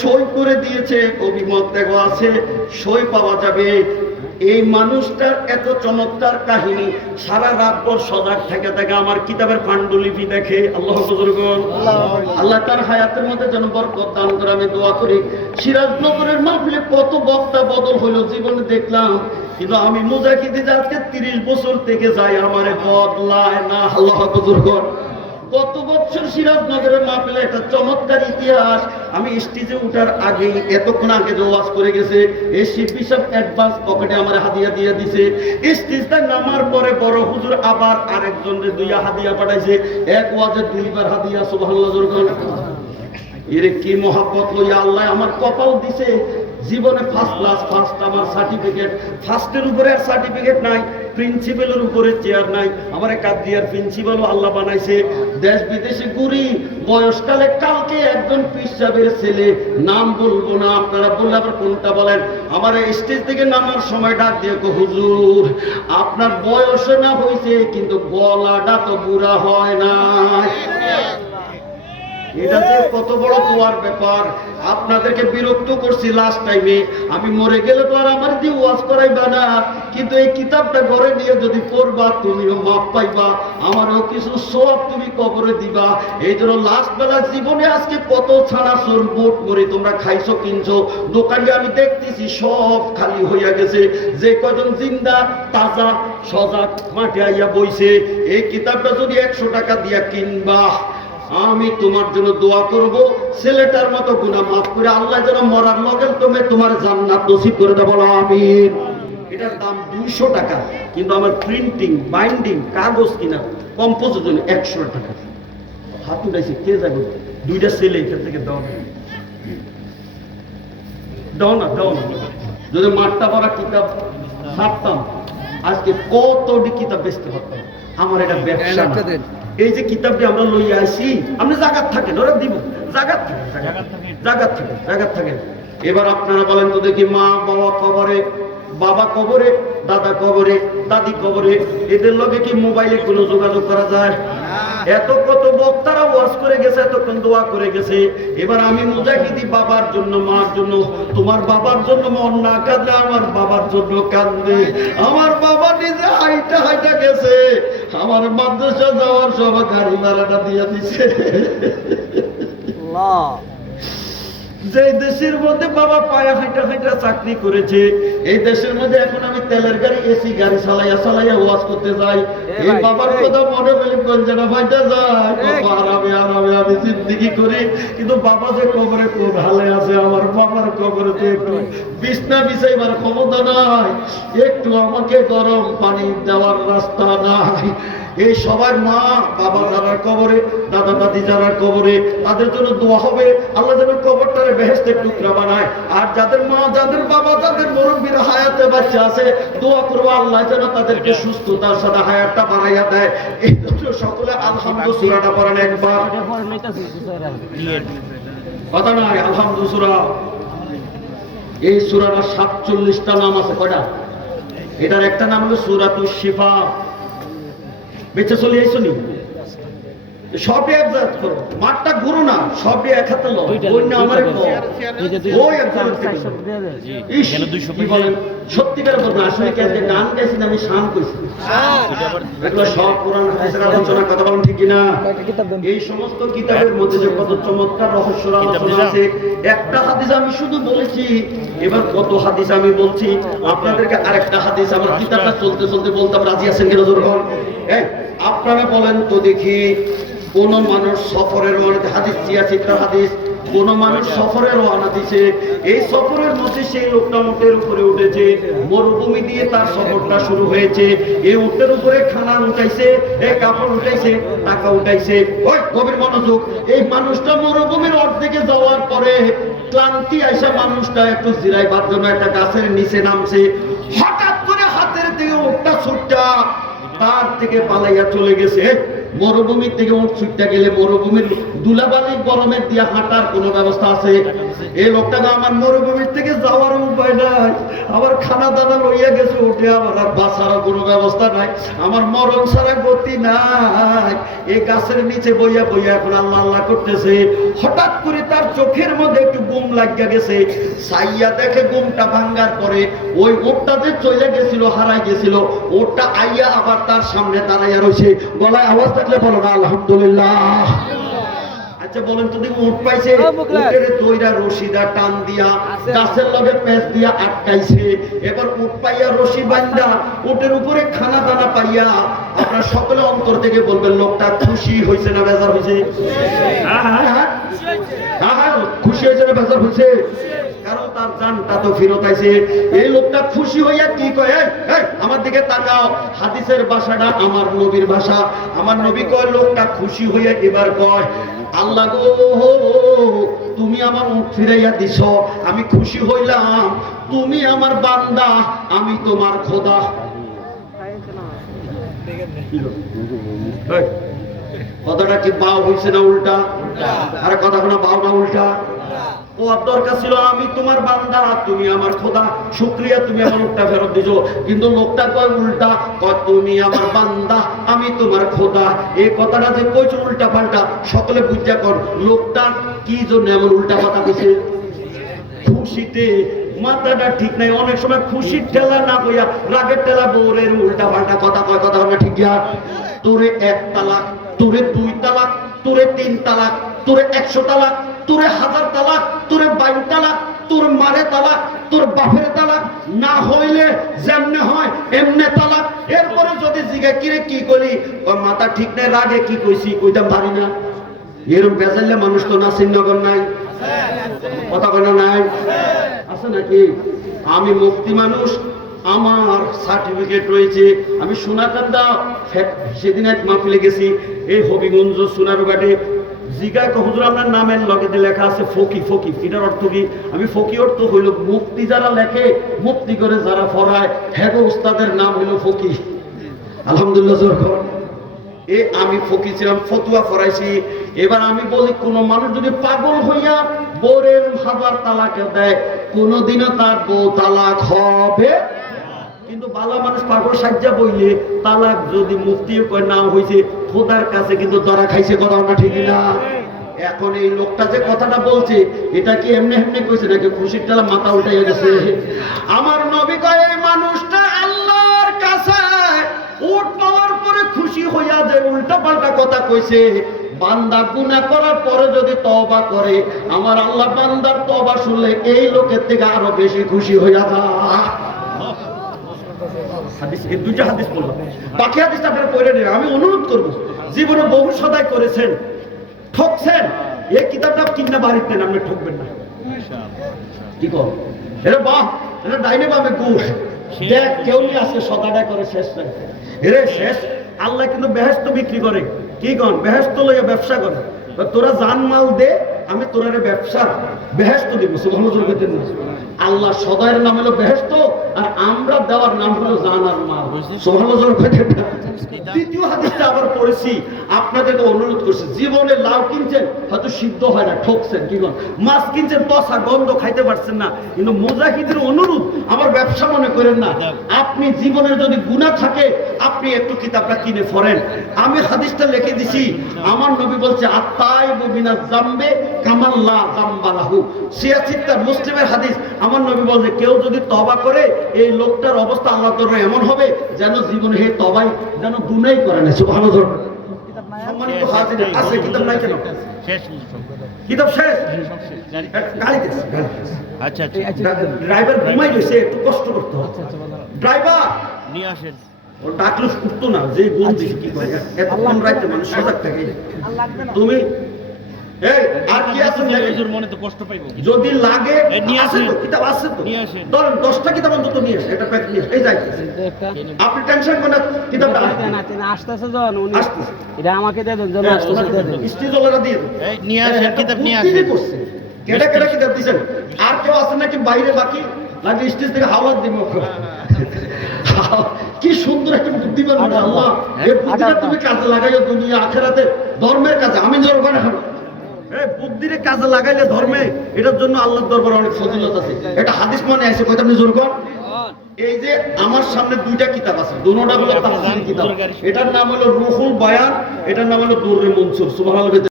সই করে দিয়েছে, অভিমত দেখো আছে, সই পাওয়া যাবে। এই মানুষটার এত চমৎকার কাহিনী, সারা রাত পর সজাগ থেকে থেকে আমার কিতাবের পাণ্ডুলিপি দেখে। আল্লাহ আল্লাহ তার হায়াতের মধ্যে যেন বরকত দান করে, আমি দোয়া করি। সিরাজনগরের মাহফিলে কত বক্তা বদল হলো জীবনে দেখলাম, কিন্তু আমি মুজাহিদি যে আজকে তিরিশ বছর থেকে যাই, আমারে বদলায় না। আল্লাহ বুজুর্গ গত বছর সিরাজনগরের মাহফিলে একটা চমৎকার ইতিহাস। আমি স্টেজে উঠার আগেই, এতক্ষণ আগে যে ওয়াজ করে গেছে এই শিল্পী সব অ্যাডভান্স পকেটে আমার হাদিয়া দিয়ে দিছে। স্টেজটা নামার পরে বড় হুজুর আবার আরেকজনের দুইয়া হাদিয়া পাঠাইছে। এক ওয়াজে দুইবার হাদিয়া, সুবহানাল্লাহ, জোর করে। এরে কি মহাব্বত লইয়া আল্লাহ, আমার কপাল দিছে। জীবনে ফার্স্ট ক্লাস ফার্স্ট আমার সার্টিফিকেট ফার্স্টের উপরে আর সার্টিফিকেট নাই। প্রিন্সিপালের উপরে চেয়ার নাই। আমার কাদ্রিয়ার প্রিন্সিপালও আল্লাহ বানাইছে। দেশ বিদেশে ঘুরি, বয়সকালে কালকে একজন পিসাবের ছেলে, নাম বলব না, আপনারা বললে আবার কোনটা বলেন? আমার স্টেজ থেকে নামার সময় ডাক দিয়ে হুজুর, আপনার বয়সে না হয়েছে কিন্তু গলাটা তো বুড়া হয় না এটা যে কত বড় ব্যাপার। আপনাদেরকে বিরক্ত করছি লাস্ট টাইমে আমি মরে গেলে তো আর আমার দিয়ে ওয়াজ করাইবা না। কিন্তু এই কিতাবটা ঘরে নিয়ে যদি পড়বা, তুমিও মাপ পাইবা। আমারও কিছু সব তুমি কবরে দিবা। এই জন্য লাস্ট বেলা জীবনে আজকে কত করে তোমরা খাইছো, কিনছো। দোকানে আমি দেখতেছি, সব খালি হইয়া গেছে। যে কজন জিন্দা, তাজা, সজাগ মাঠে আইয়া বইছে। এই কিতাবটা যদি একশো টাকা দিয়া কিনবা আমি তোমার জন্য দোয়া করব। ছেলেটার মতো গুনাহ মাফ করে আল্লাহ যেন মরার লগে তুমি তোমার জান্নাত নসিব করে দেবো আমিন। এটার দাম দুইশো টাকা। কিন্তু আমার প্রিন্টিং বাইন্ডিং কাগজ কিনা কম্পোজের জন্য একশো টাকা। হাত উঠাইছে কে যাবে? দুইটা ছেলে এখান থেকে দাও না। দাও না দাও না। যদি মাঠটা পড়া কিতাব ছাড়তাম আজকে কতটি কিতাব বেচতে পারতাম। আমার এটা ব্যবসা। এই যে কিতাবটি আমরা লইয়া আসি আপনি জাগাত থাকেন ওরা দিব। জাগাত থাকে জাগাত থাকে জাগাত থাকেন এবার আপনারা বলেন তো দেখি মা বাবা কবরে বাবা কবরে দাদা কবরে দাদি কবরে এদের লগে কি মোবাইলে কোনো যোগাযোগ করা যায়? এত কত বক্তারা ওয়াজ করে গেছে এতক্ষণ দোয়া করে গেছে। এবার আমি মুজাহিদি বাবার জন্য মার জন্য তোমার বাবার জন্য মন না কাঁদলে আমার বাবার জন্য কাঁদবে। আমার বাবা নিজে হাইটা হাইটা গেছে। আমার মাদ্রাসা যাওয়ার সব গাড়ি ভাড়াটা দিয়ে দিছে। যে দেশের মধ্যে বাবা পায়া হাইটা হাইটা চাকরি করেছে এই দেশের মধ্যে এখন আমি তেলের গাড়ি এসি গাড়ি চালাইয়া চালাইয়া ওয়াজ করতে যাই। এই বাবার কথা মনে পেলে গঞ্জানা ফাইটা যায়। কত আরামে আরামে আমি জিন্দিগি করি। কিন্তু বাবা যে কবরে কোন ভালো আছে আমার বাবার কবরে তো একটু বিছনা বিছাইবার ক্ষমতা নাই। একটু আমাকে গরম পানি দেওয়ার রাস্তা নাই। এই সবার মা বাবা যারা কবরে দাদা দাদি যারা কবরে তাদের জন্য দোয়া হবে। আল্লাহ যেন কবরটারে বেহেস্তের টুকরা বানায়। আর যাদের মা যাদের বাবা যাদের মুরব্বীর হায়াতে বাচ্চা আছে দোয়া করব আল্লাহ যেন তাদেরকে সুস্থতার সাথে হায়াতটা বানাইয়া দেয়। এই জন্য সকলে সূরাটা পড়েন একবার। কথা নয় আলহামদুলিল্লাহ সূরা। এই সূরাটা সাতচল্লিশটা নাম আছে কয়টা? এটার একটা নাম হলো সূরাতুশ শিফা। বেঁচে চলে নি সবই এক জাত করো। মাঠটা ঘুরো না সবই এক হাতে লো ওই না আমার ওই এক জাত ইস কি বলেন? সত্যিকার কথা আসলে কি আজকে গান গাইছি না আমি শান কইছি এগুলো সব কোরআন হাদিসের আলোচনা কথা বলেন ঠিক কিনা? এই সমস্ত কিতাবের মধ্যে যে কত চমৎকার রহস্য আলোচনা আছে একটা হাদিস আমি শুধু বলেছি। এবার কত হাদিস আমি বলছি আপনাদেরকে আরেকটা হাদিস আমার কিতাবটা চলতে চলতে বলতাম রাজি আছেন কিনা জোর আপনারা বলেন তো দেখি। কোন মানুষ সফরের হাদিস কোন মানুষ রওনা দিছে এই সফরের মধ্যে সেই লোকটা উটের উপরে উঠেছে মরুভূমি দিয়ে তার সফরটা শুরু হয়েছে। এই উটের উপরে খানা উঠাইছে এই কাপড় উঠাইছে টাকা উঠাইছে। ওই গভীর মনোযোগ এই মানুষটা মরুভূমির অর্ধেকে যাওয়ার পরে ক্লান্তি আইসা মানুষটা একটু জিরাইবার জন্য একটা গাছের নিচে নামছে। হঠাৎ করে হাতের দিকে উঠটা ছুটটা তার থেকে পালাইয়া চলে গেছে। মরুভূমির থেকে উঠ ছুটতে গেলে মরুভূমির দুলাবালি গরমের দিয়ে হাঁটার কোনো ব্যবস্থা আছে? এই লোকটা তো আমার মরুভূমির থেকে যাওয়ার উপায় নাই। আবার খানা দানা লইয়া গেছে, উঠে আবার আর বাঁচারও কোনো ব্যবস্থা নাই। আমার মরণ ছাড়া গতি নাই। এই গাছের নিচে বইয়া বইয়া এখন আল্লাহ আল্লাহ করতেছে। হঠাৎ করে তার চোখের মধ্যে লাগিয়া গেছে সাইয়া দেখে গুমটা ভাঙ্গার পরে ওই ওটটা যে চলে গেছিল হারাই গেছিল ওটটা আইয়া আবার তার সামনে দাঁড়াইয়া রয়েছে গলায় আওয়াজ থাকলে বলো না আলহামদুলিল্লাহ। আচ্ছা বলেন তো দেখি উঠ পাইছে উটের দইরা রশিদা টান দিয়া গাছের লগে পেঁচ দিয়া আটকাইছে। এবার উঠ পাইয়া রশি বান্ধা উটের উপরে খানা দানা পাইয়া আপনার সকলে অন্তর থেকে বলবেন লোকটা খুশি হয়েছে না বেজার হয়েছে হ্যাঁ, হ্যাঁ, হ্যাঁ। হ্যাঁ, হয়েছে হয়েছে কারণ তার জানটা তো ফেরত আইছে। এই লোকটা খুশি হইয়া কি কয় আমার দিকে তাকাও। হাদিসের ভাষাটা আমার নবীর ভাষা। আমার নবী কয় লোকটা খুশি হইয়া এবার কয় আল্লাহ গো তুমি আমার মুখ ফিরাইয়া দিছ। আমি খুশি হইলাম। তুমি আমার বান্দা আমি তোমার খোদা। কথাটা কি বাও হইছে না উল্টা? আরে কথা কোনো বাও না উল্টা? দরকার ছিল, আমি তোমার বান্দা, তুমি আমার খোদা, শুক্রিয়া তুমি আমার লোকটা ফেরত দিছো। কিন্তু লোকটা কয় উল্টা? কয়, তুমি আমার বান্দা, আমি তোমার খোদা। এই কথাটা যে উল্টা পাল্টা সকলে বুঝা কর, লোকটা কি জন্য এমন উল্টা কথা কইছে? খুশিতে মাথাটা ঠিক নাই, অনেক সময় খুশির ঠেলা না কইয়া রাগের ঠেলা বউরের উল্টা পাল্টা কথা কয়, কথা হবে ঠিক গিয়া তোরে এক তালাক, তোরে দুই তালাক, তোরে তিন তালাক, তোরে একশো তালাক তোরে হাজার তালাক, তোরে বাইন তালাক, তোর মারে তালাক, তোর বাপের তালাক, না হইলে যেমনে হয় এমনে তালাক। এরপরে যদি জিগা কিরে কি করি ওর মাথা ঠিক নাই, রাগে কি কইছি, কইতাম পারি না। এরকম বেজাইলে মানুষ তো নাসিরনগর নাই। কথা কেন নাই? আছে নাকি? আমি মুক্তি মানুষ, আমার সার্টিফিকেট রয়েছে। আমি সোনাকান্দা সেদিন এক মাহফিলে গেছি, এই হবিগঞ্জ সোনারুঘাটে আপনার নামের লগেতে লেখা আছে ফকি ফকি, এটার অর্থ কি? আমি ফকি অর্থ হইল মুক্তি যারা লেখে, মুক্তি করে যারা ফরায় হ্যাঁ উস্তাদের নাম হইল ফকি। আলহামদুলিল্লাহ এ আমি ফকি ছিলাম, ফতুয়া ফরাইছি এবার আমি বলি, কোন মানুষ যদি পাগল হইয়া বোরের হাজার তালাকে দেয়, কোনদিনও তার বউ তালাক হবে কিন্তু বালা মানুষ পাগল সাজ্জা বইলে তালাক যদি মুক্তিও কয়, না হইছে খোদার কাছে কিন্তু ধরা খাইছে কথা না ঠিক না। এখন এই লোকটা যে কথাটা বলছে, এটা কি এমনি এমনি কইছে নাকি খুশির টেলা মাথা উঠাইয়া গেছে? আমার নবী কয়, এই মানুষটা আল্লাহর কাছে উঠ পাওয়ার পরে খুশি হইয়া যে উল্টা পাল্টা কথা কইছে। বান্দা গুনাহ করার পরে যদি তওবা করে, আমার আল্লাহ বান্দার তওবা শুনলে এই লোকের থেকে আরও বেশি খুশি হইয়া যায়। হাদিস, এই দুইটা হাদিস বললাম। বাকি হাদিস আপনারা পড়ে আমি অনুরোধ করব, জীবনে বহু করেছেন, ঠকছেন, এই কিতাবটা কিনা নেন আপনি ঠকবেন না। কি কর? এটা বাহ এটা ডাইনে বামে ঘুষ। দেখ, কেউ নিয়ে আসে সদাটা করে শেষ এরে শেষ, আল্লাহ কিন্তু বেহেস্ত বিক্রি করে। কি কন বেহেস্ত লইয়া ব্যবসা করে। তোরা জান মাল দে আমি তোরারে ব্যবসা বেহেস্ত দিব সুবহানাল্লাহ আল্লাহ সদায়ের নাম হলো বেহেস্ত আর আমরা দেওয়ার নাম হলো জান আর মাল দ্বিতীয় হাদিসটা আবার পড়েছি আপনাদেরকে অনুরোধ করছি জীবনে লাউ কিনছেন হয়তো সিদ্ধ হয় না ঠকছেন কি কন? মাছ কিনছেন পচা গন্ধ খাইতে পারছেন না কিন্তু মুজাহিদের অনুরোধ আমার ব্যবসা মনে করেন না। আপনি জীবনের যদি গুণা থাকে আপনি একটু কিতাবটা কিনে ফরেন আমি হাদিসটা লিখে দিছি আমার নবী বলছে আত্মায় বিনা জাম্বে কামাল্লা জাম্বালাহু সিয়াসিত্তা মুসলিমের হাদিস। আমার নবী বলছে কেউ যদি তবা করে এই লোকটার অবস্থা আল্লাহ দরবারে এমন হবে যেন জীবনে হে তবাই যেন গুনাই করে না। সুবহানাল্লাহ। সম্মানিত হাজির আছে কিতাব নাই কেন? শেষ কিতাব শেষ? গাড়ি গাড়িতে আছে, গাড়িতে আছে। আচ্ছা আচ্ছা। ড্রাইভার ঘুমাই গেছে একটু কষ্ট করতে হবে। ড্রাইভার! নিয়ে আসেন। ও ডাকলে উঠতো না যে গুণ দিছে কি করে? এতক্ষণ রাইতে মানুষ সজাগ থাকে। তুমি আর কি আছে হুজুর মনে তো কষ্ট পাইবো যদি লাগে নিয়ে আসেন। কিতাব আছে তো। নিয়ে আসেন। ধরেন দশটা কিতাব অন্তত নিয়ে আসেন। এটা প্যাক নিয়ে এই যাই। আপনি টেনশন করেন না, কিতাবটা আসবে। আসতেছে যখন উনি আসতেছে। এটা আমাকে দেন যখন আসতেছে দিয়ে দেন। স্ত্রীজলেরা দিয়ে এই নিয়ে আসেন কিতাব নিয়ে বুদ্ধি আসেন। করছে। কেডা কেডা কিতাব দিছেন? আর কেউ আছে নাকি বাইরে বাকি? নাকি স্টেজ থেকে হাওয়া দিব? কি সুন্দর একটা বুদ্ধি পাবেন আল্লাহ। এই বুদ্ধিটা তুমি কাজে লাগাইও দুনিয়া আখেরাতে ধর্মের কাজে। আমি জোর করে এই বুদ্ধিরে কাজে লাগাইলে ধর্মে, এটার জন্য আল্লাহর দরবারে অনেক ফজিলত আছে। এটা হাদিস মানে আছে, কয়টা আপনি জোর কর এই যে আমার সামনে দুইটা কিতাব আছে দুটোটা হলো তাফসীরি কিতাব। এটার নাম হলো রুহুল বায়ান, এটার নাম হলো দুররে মনসুর, সুবহানাল্লাহ